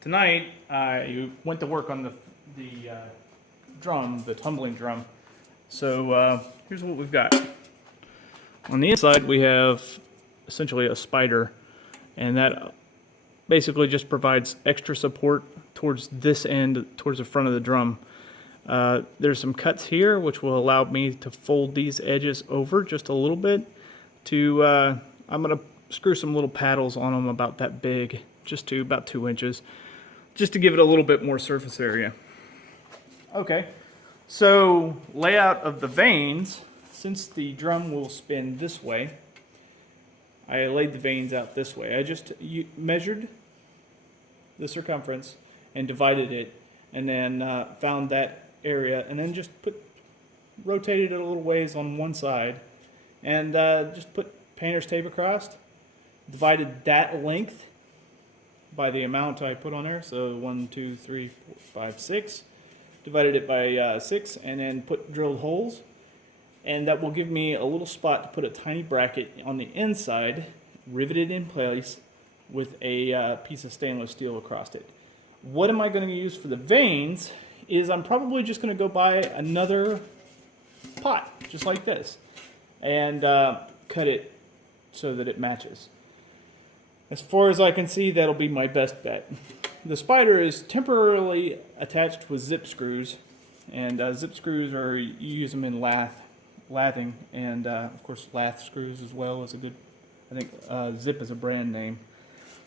tonight I went to work on the drum, the tumbling drum. So here's what we've got. On the inside we have essentially a spider, and that basically just provides extra support towards this end, towards the front of the drum. There's some cuts here which will allow me to fold these edges over just a little bit to, I'm going to screw some little paddles on them about that big, just to about 2 inches, just to give it a little bit more surface area. Okay, so layout of the vanes, since the drum will spin this way, I laid the vanes out this way. I just measured the circumference and divided it, and then found that area, and then just rotated it a little ways on one side, and just put painter's tape across, divided that length by the amount I put on there, so 1, 2, 3, 4, 5, 6, divided it by 6, and then put drilled holes, and that will give me a little spot to put a tiny bracket on the inside, riveted in place with a piece of stainless steel across it. What am I going to use for the vanes is I'm probably just going to go buy another pot, just like this, and cut it so that it matches. As far as I can see, that'll be my best bet. The spider is temporarily attached with zip screws, and zip screws are, you use them in lathing, and of course lath screws as well is a good, I think Zip is a brand name.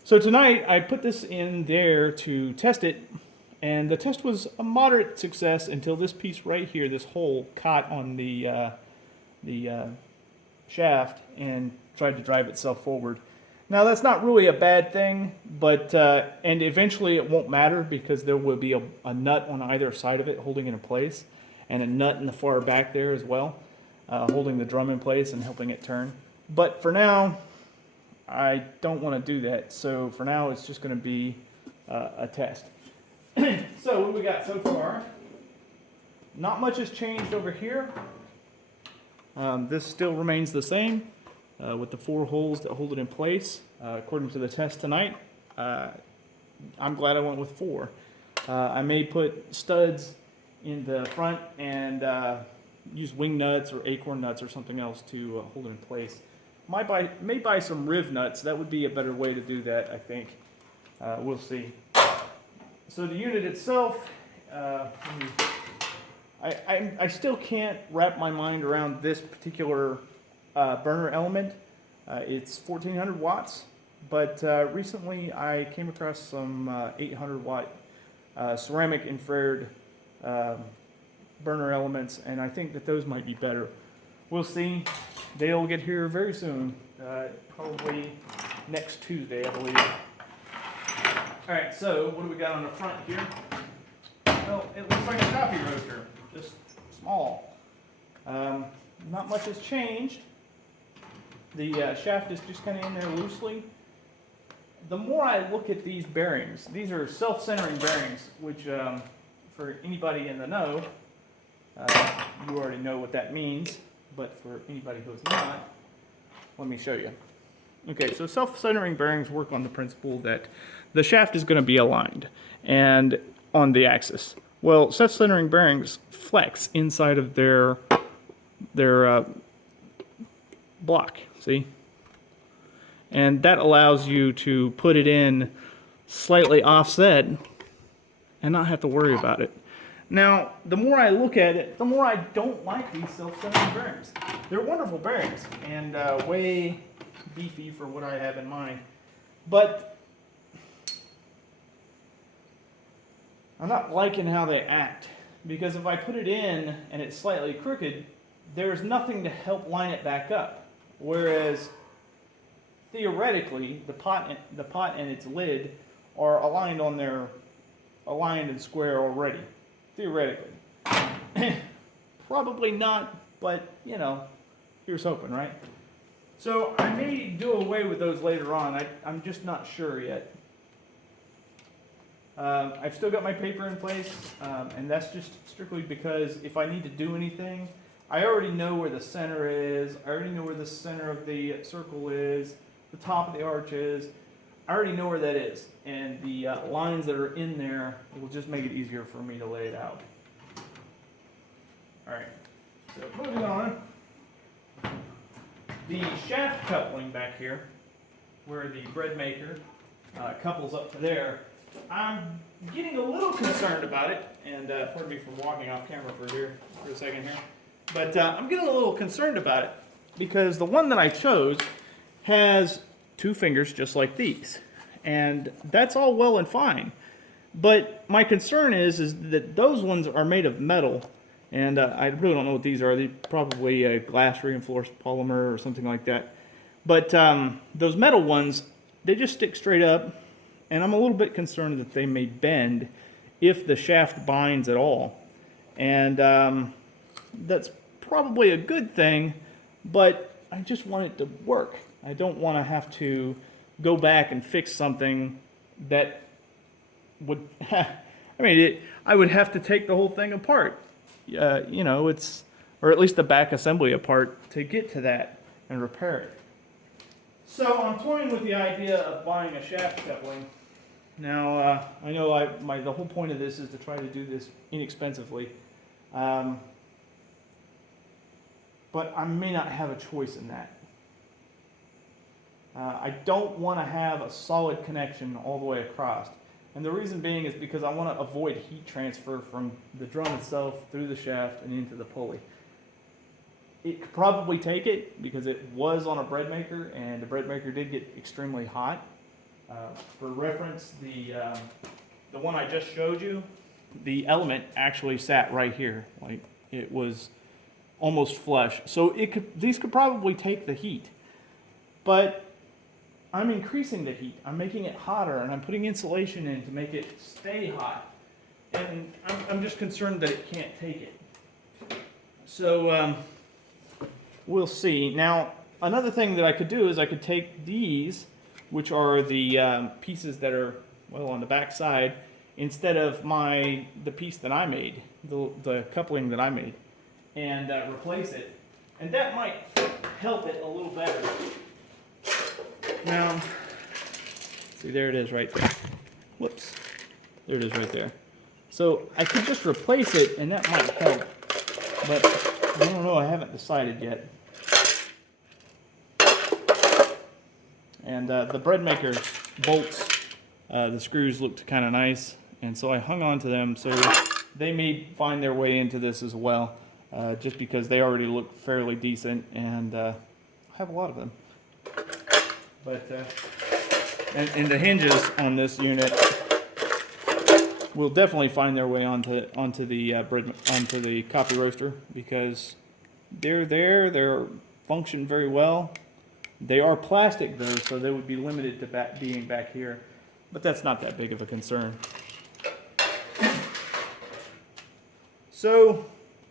So tonight I put this in there to test it, and the test was a moderate success until this piece right here, this hole, caught on the shaft and tried to drive itself forward. Now that's not really a bad thing, but and eventually it won't matter because there will be a nut on either side of it holding it in place, and a nut in the far back there as well, holding the drum in place and helping it turn. But for now, I don't want to do that, so for now it's just going to be a test. So what we got so far, not much has changed over here. This still remains the same with the 4 holes that hold it in place. According to the test tonight, I'm glad I went with 4. I may put studs in the front and use wing nuts or acorn nuts or something else to hold it in place. May buy some riv nuts. That would be a better way to do that, I think. We'll see. So the unit itself, I still can't wrap my mind around this particular burner element. It's 1400 watts, but recently I came across some 800 watt ceramic infrared burner elements, and I think that those might be better. We'll see. They'll get here very soon, probably next Tuesday, I believe. All right, so what do we got on the front here? Well, it looks like a coffee roaster, just small. Not much has changed. The shaft is just kind of in there loosely. The more I look at these bearings, these are self-centering bearings, which for anybody in the know, you already know what that means, but for anybody who's not, let me show you. Okay, so self-centering bearings work on the principle that the shaft is going to be aligned and on the axis. Well, self-centering bearings flex inside of their block, see? And that allows you to put it in slightly offset and not have to worry about it. Now, the more I look at it, the more I don't like these self-centering bearings. They're wonderful bearings and way beefy for what I have in mind. But I'm not liking how they act, because if I put it in and it's slightly crooked, there's nothing to help line it back up. Whereas theoretically, the pot and its lid are aligned and square already. Theoretically. Probably not, but you know, here's hoping, right? So I may do away with those later on. I'm just not sure yet. I've still got my paper in place, and that's just strictly because if I need to do anything, I already know where the center is. I already know where the center of the circle is, the top of the arch is. I already know where that is, and the lines that are in there will just make it easier for me to lay it out. All right, so moving on. The shaft coupling back here, where the bread maker couples up to there, I'm getting a little concerned about it, and pardon me for walking off camera for a second here, but I'm getting a little concerned about it because the one that I chose has 2 fingers just like these, and that's all well and fine, but my concern is that those ones are made of metal, and I really don't know what these are. They're probably a glass reinforced polymer or something like that, but those metal ones, they just stick straight up, and I'm a little bit concerned that they may bend if the shaft binds at all, and that's probably a good thing, but I just want it to work. I don't want to have to go back and fix something that would, I would have to take the whole thing apart. You know, or at least the back assembly apart to get to that and repair it. So I'm toying with the idea of buying a shaft coupling. Now, I know the whole point of this is to try to do this inexpensively, but I may not have a choice in that. I don't want to have a solid connection all the way across. And the reason being is because I want to avoid heat transfer from the drum itself through the shaft and into the pulley. It could probably take it because it was on a bread maker, and the bread maker did get extremely hot. For reference, the one I just showed you, the element actually sat right here, like it was almost flush. So these could probably take the heat, but I'm increasing the heat. I'm making it hotter, and I'm putting insulation in to make it stay hot. And I'm just concerned that it can't take it. So we'll see. Now, another thing that I could do is I could take these, which are the pieces that are, well, on the back side, instead of the piece that I made, the coupling that I made, and replace it. And that might help it a little better. Now, see, there it is right there. Whoops. There it is right there. So I could just replace it, and that might help. But I don't know, I haven't decided yet. And the bread maker bolts, the screws looked kind of nice, and so I hung on to them, so they may find their way into this as well, just because they already look fairly decent, and I have a lot of them. But and the hinges on this unit will definitely find their way onto the coffee roaster, because they're there. They're function very well. They are plastic though, so they would be limited to being back here, but that's not that big of a concern. So,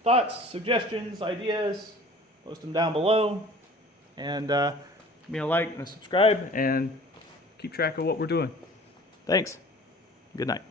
thoughts, suggestions, ideas, post them down below, and give me a like and a subscribe, and keep track of what we're doing. Thanks. Good night.